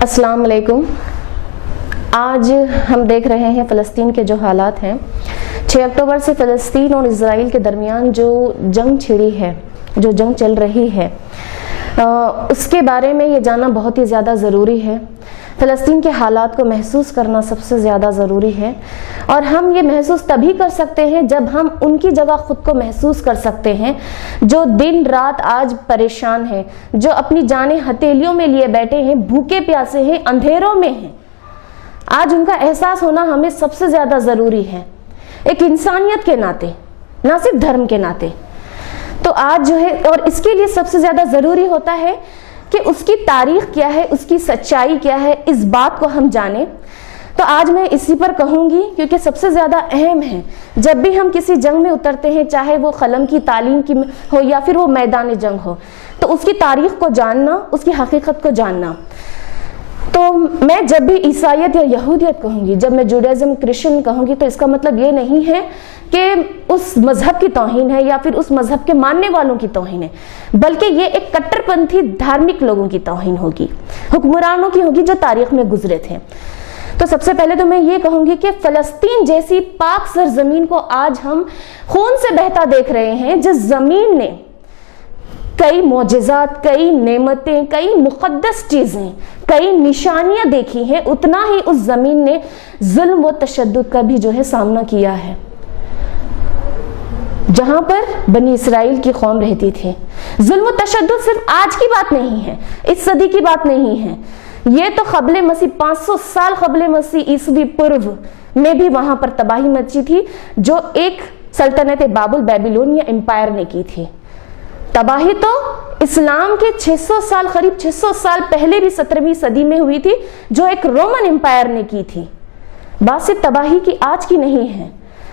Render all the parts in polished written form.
السلام علیکم۔ آج ہم دیکھ رہے ہیں فلسطین کے جو حالات ہیں۔ 6 اکتوبر سے فلسطین اور اسرائیل کے درمیان جو جنگ چھڑی ہے، جو جنگ چل رہی ہے، اس کے بارے میں یہ جاننا بہت ہی زیادہ ضروری ہے۔ فلسطین کے حالات کو محسوس کرنا سب سے زیادہ ضروری ہے، اور ہم یہ محسوس تبھی کر سکتے ہیں جب ہم ان کی جگہ خود کو محسوس کر سکتے ہیں جو دن رات آج پریشان ہیں، جو اپنی جانیں ہتھیلیوں میں لیے بیٹھے ہیں، بھوکے پیاسے ہیں، اندھیروں میں ہیں۔ آج ان کا احساس ہونا ہمیں سب سے زیادہ ضروری ہے، ایک انسانیت کے ناطے، نہ صرف دھرم کے ناطے۔ تو آج جو ہے، اور اس کے لیے سب سے زیادہ ضروری ہوتا ہے کہ اس کی تاریخ کیا ہے، اس کی سچائی کیا ہے، اس بات کو ہم جانیں۔ تو آج میں اسی پر کہوں گی، کیونکہ سب سے زیادہ اہم ہے۔ جب بھی ہم کسی جنگ میں اترتے ہیں، چاہے وہ قلم کی تعلیم کی ہو یا پھر وہ میدان جنگ ہو، تو اس کی تاریخ کو جاننا، اس کی حقیقت کو جاننا۔ تو میں جب بھی عیسائیت یا یہودیت کہوں گی، جب میں جوڈائزم کرسچن کہوں گی، تو اس کا مطلب یہ نہیں ہے کہ اس مذہب کی توہین ہے یا پھر اس مذہب کے ماننے والوں کی توہین ہے، بلکہ یہ ایک کٹر پنتھی دھارمک لوگوں کی توہین ہوگی، حکمرانوں کی ہوگی جو تاریخ میں گزرے تھے۔ تو سب سے پہلے تو میں یہ کہوں گی کہ فلسطین جیسی پاک سرزمین کو آج ہم خون سے بہتا دیکھ رہے ہیں، جس زمین نے کئی معجزات، کئی نعمتیں، کئی مقدس چیزیں، کئی نشانیاں دیکھی ہیں، اتنا ہی اس زمین نے ظلم و تشدد کا بھی جو ہے سامنا کیا ہے۔ جہاں پر بنی اسرائیل کی قوم رہتی تھی، ظلم و تشدد صرف آج کی بات نہیں ہے، اس صدی کی بات نہیں ہے، یہ تو قبل مسیح 500 سال قبل مسیح عیسوی پورو میں بھی وہاں پر تباہی مچی تھی، جو ایک سلطنت بابل بیبیلونیا امپائر نے کی تھی۔ تباہی تو اسلام کے 600 سال، قریب 600 سال پہلے بھی 17ویں صدی میں ہوئی تھی، جو ایک رومن امپائر نے کی تھی۔ بات صرف تباہی کی آج کی نہیں ہے۔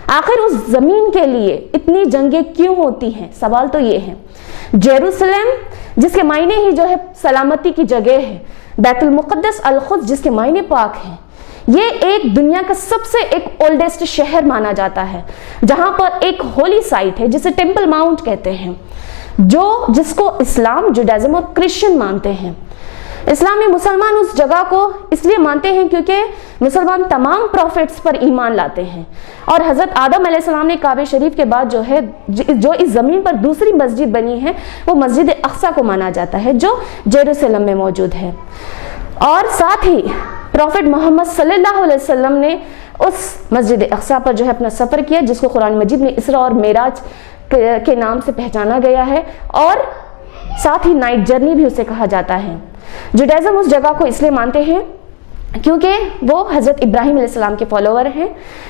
آخر اس زمین کے لیے اتنی جنگیں کیوں ہوتی ہیں؟ سوال تو یہ ہے۔ یروشلم جس کے معنی ہی جو ہے سلامتی کی جگہ ہے، بیت المقدس القدس جس کے معنی پاک ہیں، یہ ایک دنیا کا سب سے ایک اولڈسٹ شہر مانا جاتا ہے، جہاں پر ایک ہولی سائٹ ہے جسے ٹیمپل ماؤنٹ کہتے ہیں، جس کو اسلام، جوڈائزم اور کرسچن مانتے ہیں۔ اسلام میں مسلمان اس جگہ کو اس لیے مانتے ہیں کیونکہ مسلمان تمام پروفیٹس پر ایمان لاتے ہیں، اور حضرت آدم علیہ السلام نے کعبہ شریف کے بعد جو ہے، جو اس زمین پر دوسری مسجد بنی ہے، وہ مسجد اقصی کو مانا جاتا ہے، جو یروشلم میں موجود ہے۔ اور ساتھ ہی پروفیٹ محمد صلی اللہ علیہ وسلم نے اس مسجد اقصی پر جو ہے اپنا سفر کیا، جس کو قرآن مجید میں اسراء اور معراج کے نام سے پہچانا گیا ہے، اور ساتھ ہی نائٹ جرنی بھی اسے کہا جاتا ہے۔ جوڈائزم اس جگہ کو اس لیے مانتے ہیں کیونکہ وہ حضرت ابراہیم علیہ السلام کے فالوور ہیں،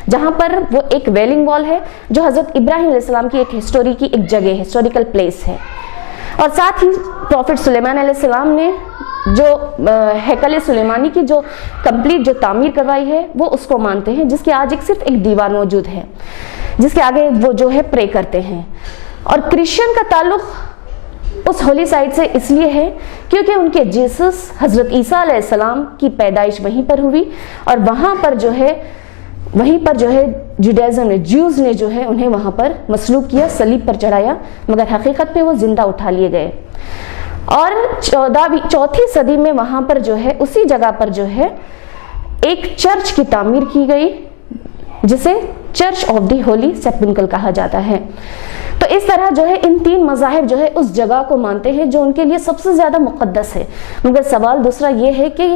جہاں پر وہ ایک ویلنگ وال ہے جو حضرت ابراہیم علیہ السلام کی ایک ہسٹوری کی ایک جگہ ہے، ہسٹوریکل پلیس ہے۔ اور ساتھ ہی پروفیٹ سلیمان علیہ السلام نے جو ہیکل سلیمانی کی جو کمپلیٹ جو تعمیر کروائی ہے، وہ اس کو مانتے ہیں، جس کی آج صرف ایک دیوار موجود ہے، جس کے آگے وہ جو ہے پرے کرتے ہیں۔ اور کرسچن کا تعلق اس ہولی سائٹ سے اس لیے ہے کیونکہ ان کے جیسس حضرت عیسیٰ علیہ السلام کی پیدائش وہیں پر ہوئی، اور وہیں پر جو ہے جوڈائزم نے، جیوز نے جو ہے انہیں وہاں پر مصلوب کیا، صلیب پر چڑھایا، مگر حقیقت میں وہ زندہ اٹھا لیے گئے۔ اور 4ویں صدی میں وہاں پر جو ہے، اسی جگہ پر جو ہے ایک چرچ کی تعمیر کی گئی، جسے چرچ آف دی ہولی سیپلکل کہا جاتا ہے۔ تو اس طرح جو ہے ان 3 مذاہب جو ہے اس جگہ کو مانتے ہیں جو ان کے لیے سب سے زیادہ مقدس ہے۔ مگر سوال دوسرا یہ ہے کہ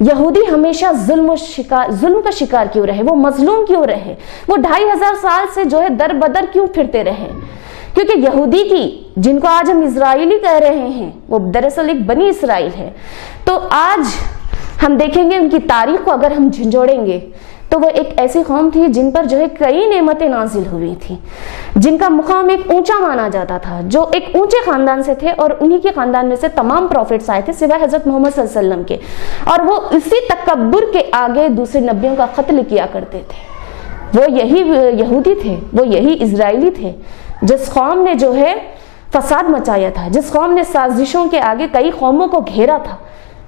یہودی ہمیشہ ظلم کا شکار کیوں رہے، وہ مظلوم کیوں رہے، وہ 2500 سال سے جو ہے در بدر کیوں پھرتے رہے؟ کیونکہ یہودی کی، جن کو آج ہم اسرائیلی کہہ رہے ہیں، وہ دراصل ایک بنی اسرائیل ہے۔ تو آج ہم دیکھیں گے ان کی تاریخ کو اگر ہم جھنجھوڑیں گے، تو وہ ایک ایسی قوم تھی جن پر جو ہے کئی نعمتیں نازل ہوئی تھی، جن کا مقام ایک اونچا مانا جاتا تھا، جو ایک اونچے خاندان سے تھے، اور انہی کے خاندان میں سے تمام پروفیٹس آئے تھے سوائے حضرت محمد صلی اللہ علیہ وسلم کے، اور وہ اسی تکبر کے آگے دوسرے نبیوں کا قتل کیا کرتے تھے۔ وہ یہی یہودی تھے، وہ یہی اسرائیلی تھے، جس قوم نے جو ہے فساد مچایا تھا، جس قوم نے سازشوں کے آگے کئی قوموں کو گھیرا تھا،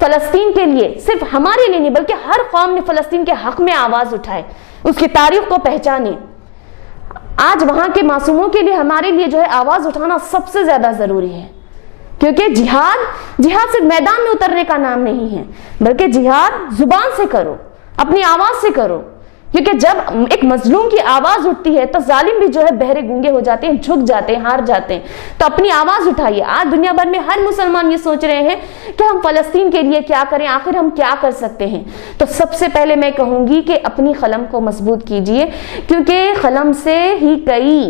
فلسطین کے لیے، صرف ہمارے لیے نہیں بلکہ ہر قوم نے فلسطین کے حق میں آواز اٹھائے، اس کی تاریخ کو پہچانے۔ آج وہاں کے معصوموں کے لیے ہمارے لیے جو ہے آواز اٹھانا سب سے زیادہ ضروری ہے، کیونکہ جہاد صرف میدان میں اترنے کا نام نہیں ہے، بلکہ جہاد زبان سے کرو، اپنی آواز سے کرو، کیونکہ جب ایک مظلوم کی آواز اٹھتی ہے تو ظالم بھی جو ہے بہرے گونگے ہو جاتے ہیں، جھک جاتے ہیں، ہار جاتے ہیں۔ تو اپنی آواز اٹھائیے۔ آج دنیا بھر میں ہر مسلمان یہ سوچ رہے ہیں کہ ہم فلسطین کے لیے کیا کریں، آخر ہم کیا کر سکتے ہیں۔ تو سب سے پہلے میں کہوں گی کہ اپنی قلم کو مضبوط کیجئے، کیونکہ قلم سے ہی کئی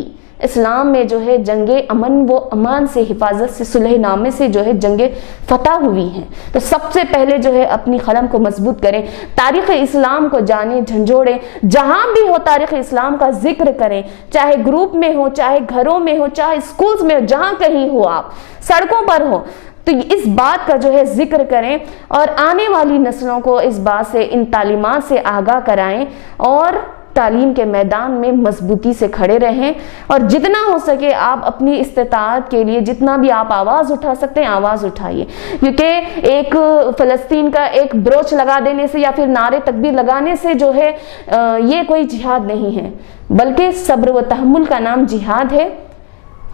اسلام میں جو ہے جنگ امن و امان سے، حفاظت سے، صلح نامے سے جو ہے جنگ فتح ہوئی ہیں۔ تو سب سے پہلے جو ہے اپنی قلم کو مضبوط کریں، تاریخ اسلام کو جانیں، جھنجھوڑیں، جہاں بھی ہو تاریخ اسلام کا ذکر کریں، چاہے گروپ میں ہو، چاہے گھروں میں ہو، چاہے اسکولز میں ہو، جہاں کہیں ہو، آپ سڑکوں پر ہو، تو اس بات کا جو ہے ذکر کریں اور آنے والی نسلوں کو اس بات سے، ان تعلیمات سے آگاہ کرائیں اور تعلیم کے میدان میں مضبوطی سے کھڑے رہیں، اور جتنا ہو سکے آپ اپنی استطاعت کے لیے جتنا بھی آپ آواز اٹھا سکتے ہیں آواز اٹھائیے، کیونکہ ایک فلسطین کا ایک بروچ لگا دینے سے یا پھر نعرے تکبیر لگانے سے جو ہے یہ کوئی جہاد نہیں ہے، بلکہ صبر و تحمل کا نام جہاد ہے،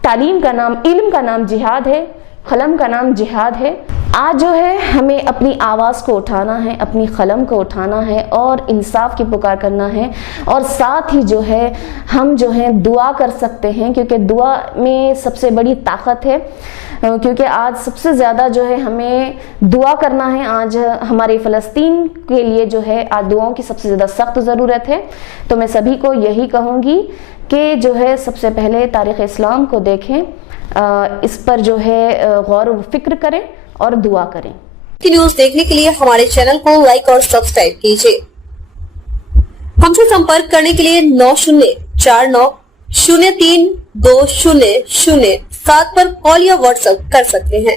تعلیم کا نام، علم کا نام جہاد ہے، قلم کا نام جہاد ہے۔ آج جو ہے ہمیں اپنی آواز کو اٹھانا ہے، اپنی قلم کو اٹھانا ہے اور انصاف کی پکار کرنا ہے، اور ساتھ ہی جو ہے ہم جو ہے دعا کر سکتے ہیں، کیونکہ دعا میں سب سے بڑی طاقت ہے، کیونکہ آج سب سے زیادہ جو ہے ہمیں دعا کرنا ہے۔ آج ہمارے فلسطین کے لیے جو ہے آج دعاؤں کی سب سے زیادہ سخت ضرورت ہے۔ تو میں سبھی کو یہی کہوں گی کہ جو ہے سب سے پہلے تاریخ اسلام کو دیکھیں، اس پر جو ہے غور و فکر کریں اور دعا کریں۔ نیوز دیکھنے کے لیے ہمارے چینل کو لائک اور سبسکرائب کیجیے۔ ہم سے سمپرک کرنے کے لیے 9049032007 پر کال یا واٹس ایپ کر سکتے ہیں۔